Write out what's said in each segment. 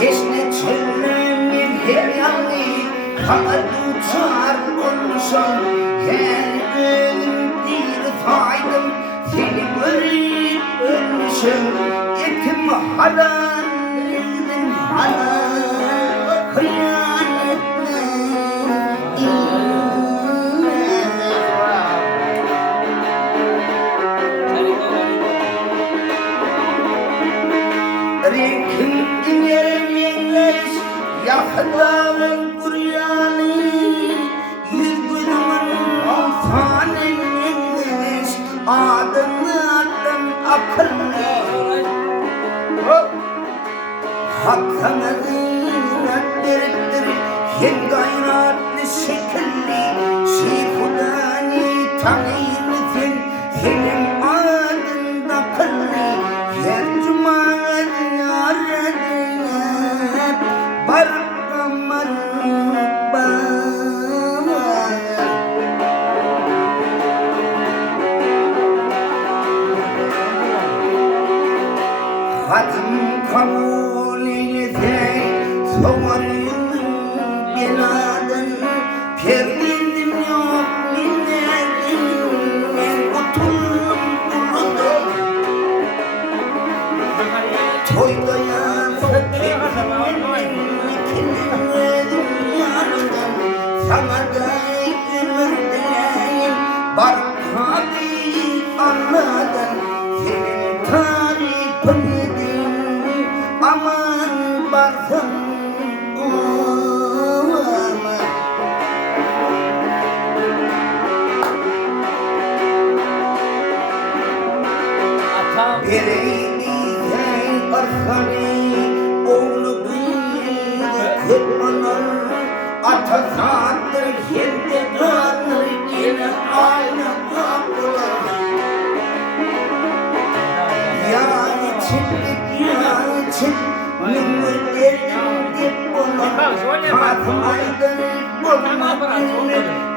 Çeşne çölümün her yanı Kanat uçar olmuşum Her gün bir faydım Seni görüp ölmüşüm Etim halal, elim halal Kıyametli Rekim dinleyemeyiz Yakıdağın kuryanı Yüz günümün faneniz Adından akıllı Hakkımızın ötlerdir Hem gayratlı şekilli Şeyhudani tanıyınızın Senin adında akıllı Her cumalı aradığına Barkaman Hatim kabul eyle Soğarım beladan Perdenim yok minnedim Oturum kurudum Toyda yansa kemimin Kilinledim yanımdan Sana da ömür dileyim Barkadı anladan Senin tarifini Aman baksın Bireydiğen arkanı Oğlu büyüdü kutmanın Atasattır kendi kanır Yine aynı kapılar Yağ içindik yağ için Mümür dedim dip olan Katmaydın bulmadın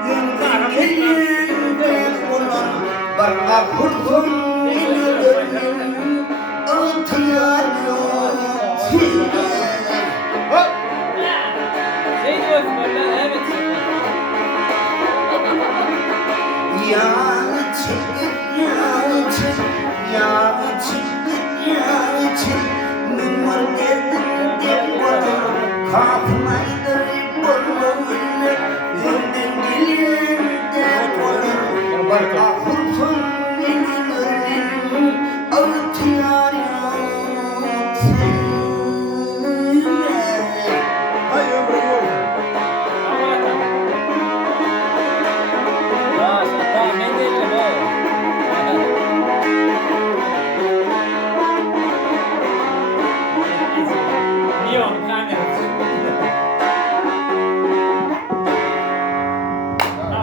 Günden elinde olan Barka kurtum inanırım Atıyar yok Yağ içindik yağ için Yağ içindik yağ için Mümür dedim dip olan